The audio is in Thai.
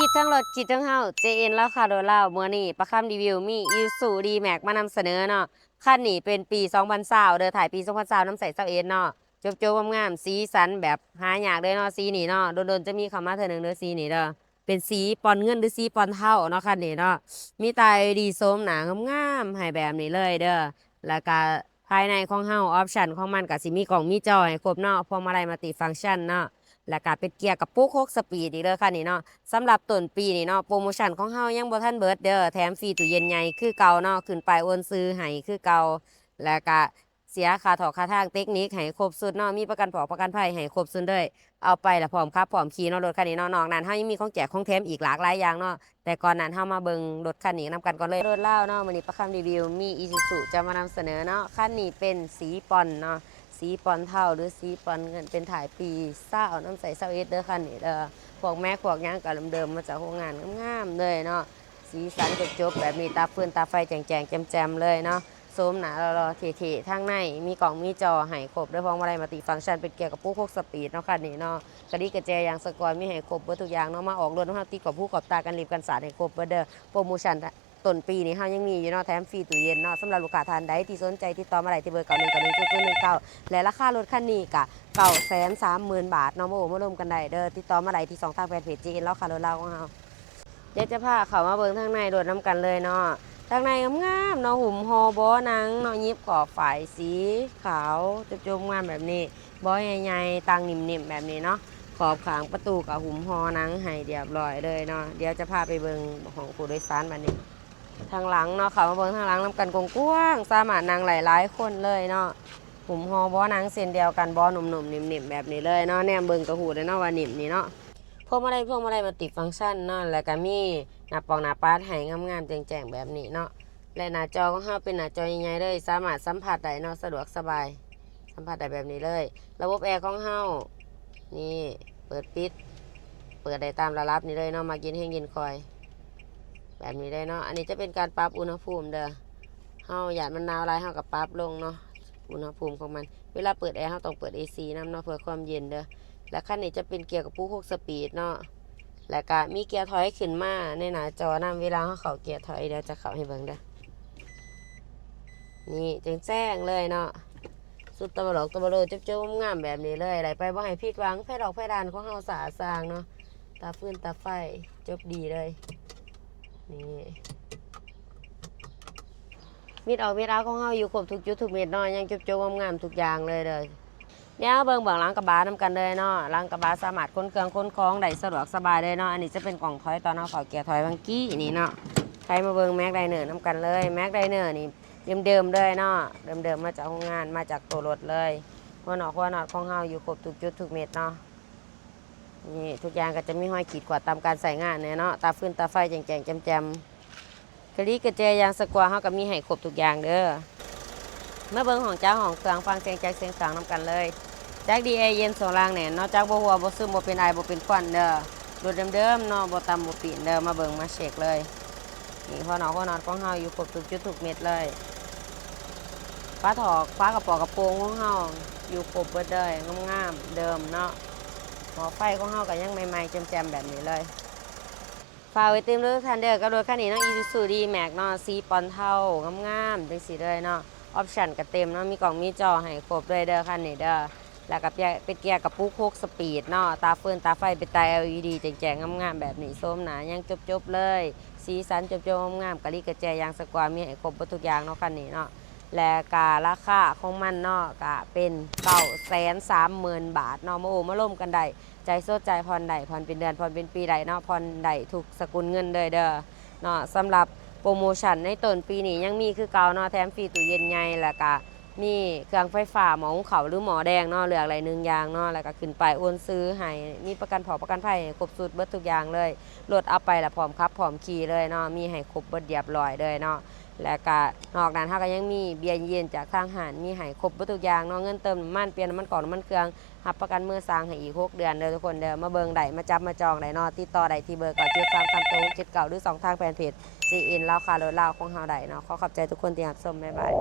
คิดทั้งรถคิดทั้งเฮา JN แล้วค่ะโดยเล่าเมื่อนี้ประคำรีวิวมี Isuzu D-Max มานำเสนอเนาะคันนี้เป็นปี2020เด้อถ่ายปี2020น้ำใส21เนาะจบๆงามๆสีสันแบบหายากเลยเนาะสีนี้เนาะโดนๆจะมีเข้ามาเทื่อหนึงเด้อสีนี้เด้อเป็นสีปอนเงินหรือสีปอนเทาเนาะคันนี้เนาะมีตา LED โสมหนางามๆให้แบบนี้เลยเด้อแล้วก็ภายในของเฮาออปชันของมันก็สิมีกล่องมีจอให้ครบเนาะพวงมาลัยมัลติฟังก์ชันเนาะแล้วก็เป็นเกียร์กับปุก6สปีดอีกเด้อคันนี้เนาะ สำหรับต้นปีนี่เนาะโปรโมชั่นของเฮายังบ่ทันเบิดเด้อแถมฟรีตู้เย็นใหญ่คือเก่าเนาะขึ้นไปโอนซื้อให้คือเก่าแล้วก็เสียค่าถอกค่าทางเทคนิคให้ครบสุดเนาะมีประกันผอกประกันภัยให้ครบสุดเลยเอาไปละพร้อมครับพร้อมขี่เนาะรถคันนี้เนาะนอกนั้นเฮายังมีของแจกของแถมอีกหลากหลายอย่างเนาะแต่ก่อนนั้นเฮามาเบิ่งรถคันนี้นำกันก่อนเลยรถเล่าเนาะมื้อนี้ประคำรีวิวมี Isuzu จะมานำเสนอเนาะคันนี้เป็นสีปอนเนาะสีปอนเทาหรือสีปอนเงินเป็นถ่ายปี20น้ำใส21เด้อคันนี้เด้อ พวกแม่พวกย่างกับเดิมๆมาจากโรงงานงามๆเลยเนาะสีสันจบๆแบบมีตาฟืนตาไฟแจงๆแจ่มๆเลยเนาะโสมหนารอๆเท่ๆทางในมีกล่องมีจอให้ครบด้วยพวงมาลัยมัลติฟังก์ชันเป็นเกียร์กับผู้ควบสปีดเนาะค่ะนี่เนาะกระดิกระแจยางสกอร์มีให้ครบเบอร์ทุกอย่างเนาะมาออกรถเนาะตีกับผู้กับตากันรีบกันสาดให้ครบเบอร์เด้อโปรโมชั่นต้นปีนี้เฮายังมีอยู่เนาะแถมฟรีตู้เย็นเนาะสำหรับลูกค้าทานใดที่สนใจติดต่อมาได้ที่เบอร์91910019และราคารถคันนี้กะ930,000 บาทเนาะมาร่วมกันได้เด้อติดต่อมาได้ที่2ทางแฟนเพจ JN แล้วค่ะรถเราของเฮาเดี๋ยวจะพาเขามาเบิ่งทางในรถน้ำกันเลยเนาะทางในงามๆเนาะหุ่มฮอบ่อหนังเนาะยิบขอบฝายสีขาวจมๆงามแบบนี้บ่อใหญ่ๆตังนิ่มๆแบบนี้เนาะขอบขางประตูกับหุ่มฮอหนังให้เรียบร้อยเลยเนาะเดี๋ยวจะพาไปเบิ่งของผู้โดยสารบัดนี้ทางหลังเนาะเขามาเบิ่งทางหลังน้ำกันกว้างๆสามารถนั่งหลายๆคนเลยเนาะ หุ่มฮอบ่อนังเส้นเดียวกันบ่อหนุ่มๆนิ่มๆแบบนี้เลยเนาะแนมเบิ่งกระหูได้เนาะว่านิ่มนี่เนาะพวกอะไรมาติดฟังก์ชันเนาะแล้วก็มีหน้าปองหน้าปาดให้งามๆแจ่งๆแบบนี้เนาะและหน้าจอของเฮาเป็นหน้าจอใหญ่ๆเลยสามารถสัมผัสได้เนาะสะดวกสบายสัมผัสได้แบบนี้เลยระบบแอร์ของเฮานี่เปิดปิดเปิดได้ตามระดับนี้เลยเนาะมากินแห้งเย็นคอยแบบนี้ได้เนาะอันนี้จะเป็นการปรับอุณหภูมิเด้อเฮาอยากมันหนาวหลายเฮาก็ปรับลงเนาะอุณหภูมิของมันเวลาเปิดแอร์เราต้องเปิด AC น้ำเนาะเพื่อความเย็นเด้อและคันนี้จะเป็นเกียร์กับผู้6สปีดเนาะและก็มีเกียร์ถอยขึ้นมาในหน้าจอนำเวลาเขาเข้าเกียร์ถอยเดี๋ยวจะเข้าให้เบิ่งเด้อนี่แจ้งเลยเนาะสุดตะบะหลอกตะบะโลเจ้างามแบบนี้เลยไหลไปบ่ให้ผิดหวังไฟดอกไฟดานของเฮาสะอาดสร้างเนาะตาฟืนตาไฟจบดีเลยนี่มิดออกมิดเอาของเฮาอยู่ครบทุกจุดทุกเม็ดเนาะยังจบงามๆทุกอย่างเลยเด้อเดี๋ยวเบิ่งเบื้องหลังกระบะนำกันเลยเนาะหลังกระบะสามารถขนเครื่องขนของได้สะดวกสบายเลยเนาะอันนี้จะเป็นกล่องถอยตอนเอาเข้าเกียร์ถอยบางกี้นี่เนาะใครมาเบิ่งแม็กไดเนอร์นำกันเลยแม็กไดเนอร์นี่เดิมๆเลยเนาะเดิมๆมาจากโรงงานมาจากตัวรถเลยหัวหนอกของเฮาอยู่ครบทุกจุดทุกเม็ดเนาะนี่ทุกอย่างก็จะมีห้อยขีดกวาดตามการใส่งานเนี่ยเนาะตาฟืนตาไฟแจ่งๆแจ่มๆกระดิกระแจยางสกวาเฮาก็มีให้ครบทุกอย่างเด้อเมื่อเบิ่งของเจ้าของเครื่องฟังเสียงแจ็คเสียงสางนำกันเลยแจ็คดีเอเย็น2รางแหน่นอกจากบ่หัวบ่ซึมบ่เป็นไอบ่เป็นควันเด้อรถเดิมๆเนาะบ่ต่ำบ่ปีนเด้อมาเบิ่งมาเช็คเลยนี่หัวหนอกของเฮาอยู่ครบทุกจุดทุกเม็ดเลยฟ้าถอกฟ้ากระป๋อกระโปรงของเฮาอยู่ครบเบิดเลยงามๆเดิมเนาะหม้อไฟของเฮาก็ยังใหม่ๆแจ่มๆแบบนี้เลยฝากไว้เต็มเลยทันเด้อกับรถคันนี้เนาะ Isuzu D-Max เนาะสีปอนเทางามๆจังซี่เลยเนาะออปชั่นก็เต็มเนาะมีกล่องมีจอให้ครบเลยเด้อคันนี้เด้อแล้วก็เป็นเกียร์กับปุ๊ก6สปีดเนาะตาเฟื่องตาไฟเป็นตา LED แจ่งๆงามๆแบบนี้ส้มหนายังจบๆเลยสีสันจบๆงามๆกะลิกระแจยางสกวามีให้ครบทุกอย่างเนาะคันนี้เนาะและการาคาของมันเนาะก็เป็น930,000 บาทเนาะมาร่วมกันได้ใจโซใจผ่อนได้ผ่อนเป็นเดือนผ่อนเป็นปีได้เนาะผ่อนได้ทุกสกุลเงินเลยเด้อเนาะสำหรับโปรโมชั่นในต้นปีนี้ยังมีคือเก่าเนาะแถมฟรีตู้เย็นใหญ่แล้วก็มีเครื่องไฟฟ้าหมอหุงข้าวหรือหมอแดงเนาะเหลืออะไร1อย่างเนาะแล้วก็ขึ้นไปโอนซื้อให้มีประกันผอประกันภัยครบสุดเบิดทุกอย่างเลยรถเอาไปละพร้อมขับพร้อมขี่เลยเนาะมีให้ครบเบิดเรียบร้อยเลยเนาะและก็นอกนั้นเขาก็ยังมีเบียร์เย็นจากทางหารมีให้ครบทุกอย่างเนาะเงินเติมน้ำมันเปลี่ยนน้ำมันก่อนน้ำมันเครื่องรับประกันมือสร้างให้อีก6เดือนเด้อทุกคนเด้อมาเบิ่งได้มาจับมาจองได้เนาะติดต่อได้ที่เบอร์ก่อน733069หรือ2ทางแฟนเพจ JN ลาวคารถลาวของเฮาได้เนาะขอขอบใจทุกคนที่รับชมบ๊ายบาย